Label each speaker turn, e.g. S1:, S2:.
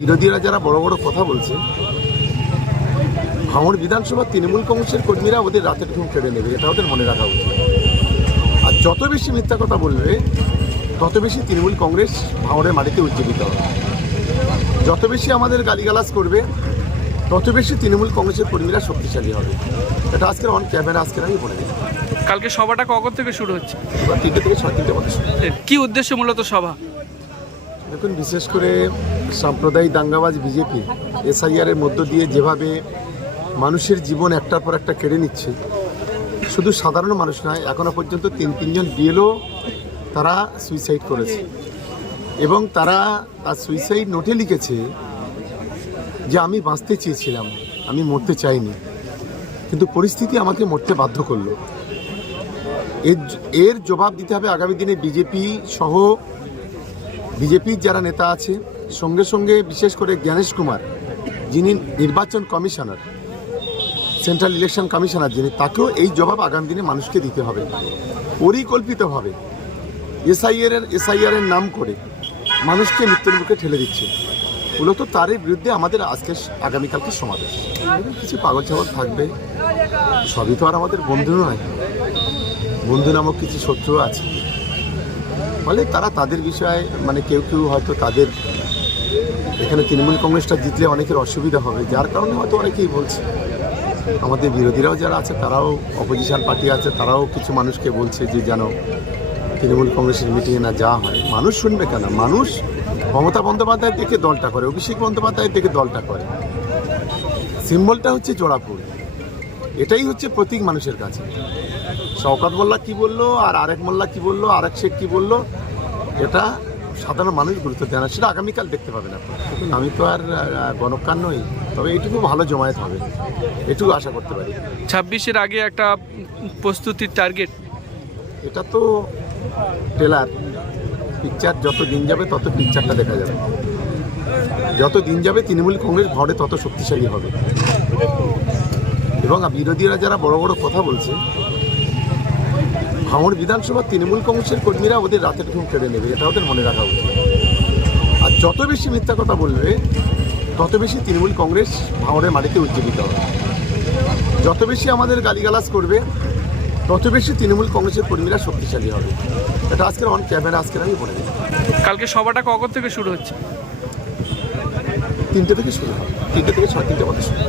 S1: বিরোধীরা যারা বড় বড় কথা বলছে ভাঙড় বিধানসভা তৃণমূল কংগ্রেসের কর্মীরা ওদের রাতের ঘুম কেড়ে নেবে এটা ওদের মনে রাখা উচিত। আর যত বেশি মিথ্যা কথা বলবে তত বেশি তৃণমূল কংগ্রেস ভাঙড়ের মাটিতে উজ্জীবিত হবে। যত বেশি আমাদের গালিগালাজ করবে তত বেশি তৃণমূল কংগ্রেসের কর্মীরা শক্তিশালী হবে। এটা আজকের অন ক্যামেরা আজকের আমি বলে দিই
S2: কালকে সভাটা কখন থেকে শুরু হচ্ছে?
S1: তিনটে থেকে ছয় তিনটে মধ্যে
S2: কি উদ্দেশ্যে মূলত সভা?
S1: দেখুন, বিশেষ করে সাম্প্রদায়িক দাঙ্গাবাজ বিজেপি এসআইআর এর মধ্য দিয়ে যেভাবে মানুষের জীবন একটার পর একটা কেড়ে নিচ্ছে, শুধু সাধারণ মানুষ নয়, এখনও পর্যন্ত তিন, তিনজন বিএলও তারা সুইসাইড করেছে। এবং তারা তার সুইসাইড নোটে লিখেছে যে, আমি বাঁচতে চেয়েছিলাম, আমি মরতে চাইনি, কিন্তু পরিস্থিতি আমাকে মরতে বাধ্য করল। এর এর জবাব দিতে হবে আগামী দিনে বিজেপি সহ বিজেপির যারা নেতা আছে, সঙ্গে সঙ্গে বিশেষ করে জ্ঞানেশ কুমার, যিনি নির্বাচন কমিশনার, সেন্ট্রাল ইলেকশন কমিশনার, যিনি তাকেও এই জবাব আগামী দিনে মানুষকে দিতে হবে। পরিকল্পিতভাবে এসআইআর এর এসআইআর এর নাম করে মানুষকে মৃত্যুর মুখে ঠেলে দিচ্ছে। মূলত তারই বিরুদ্ধে আমাদের আজকে আগামীকালকে সমাবেশ। কিছু পাগল ছাগল থাকবে, সবই তো আর আমাদের বন্ধু নয়। বন্ধু নামক কিছু শত্রু আছে। ফলে তারা তাদের বিষয়ে মানে কেউ কেউ হয়তো তাদের, এখানে তৃণমূল কংগ্রেসটা জিতলে অনেকের অসুবিধা হবে, যার কারণে হয়তো অনেকেই বলছে। আমাদের বিরোধীরাও যারা আছে, তারাও অপোজিশন পার্টি আছে, তারাও কিছু মানুষকে বলছে যে যেন তৃণমূল কংগ্রেসের মিটিংয়ে না যাওয়া হয়। মানুষ শুনবে কেন? মানুষ মমতা বন্দ্যোপাধ্যায়ের দিকে দলটা করে, অভিষেক বন্দ্যোপাধ্যায়ের দিকে দলটা করে। সিম্বলটা হচ্ছে জোড়াফুল এটাই হচ্ছে প্রতীক মানুষের কাছে। শওকত মোল্লা কি বলল আর আরেক মোল্লা কি বলল আরেক শেখ কি বলল এটা সাধারণ মানুষ গুরুত্ব দেয় না সেটা আগামীকাল দেখতে পাবেন আপনারা আমি তো আর গণকার নই তবে এইটুকু ভালো জমায়েত হবে। এটুকু আশা করতে পারি।
S2: ছাব্বিশের আগে একটা প্রস্তুতির টার্গেট
S1: এটা তো টেলার পিকচার যত দিন যাবে তত পিকচারটা দেখা যাবে। যত দিন যাবে তৃণমূল কংগ্রেস ভরে তত শক্তিশালী হবে। এবং বিরোধীরা যারা বড় বড় কথা বলছে ভাঙড় বিধানসভা তৃণমূল কংগ্রেসের কর্মীরা ওদের রাতের ঘুম কেড়ে নেবে এটা ওদের মনে রাখা উচিত। আর যত বেশি মিথ্যা কথা বলবে তত বেশি তৃণমূল কংগ্রেস ভাঙড়ের মাটিতে উজ্জীবিত হবে। যত বেশি আমাদের গালিগালাজ করবে তত বেশি তৃণমূল কংগ্রেসের কর্মীরা শক্তিশালী হবে। এটা আজকের অন ক্যামেরা আজকের আমি বলে দিই
S2: কালকে সভাটা কখন থেকে শুরু হচ্ছে?
S1: তিনটে থেকে শুরু হবে। তিনটে থেকে ছয় তিনটে মধ্যে শুরু।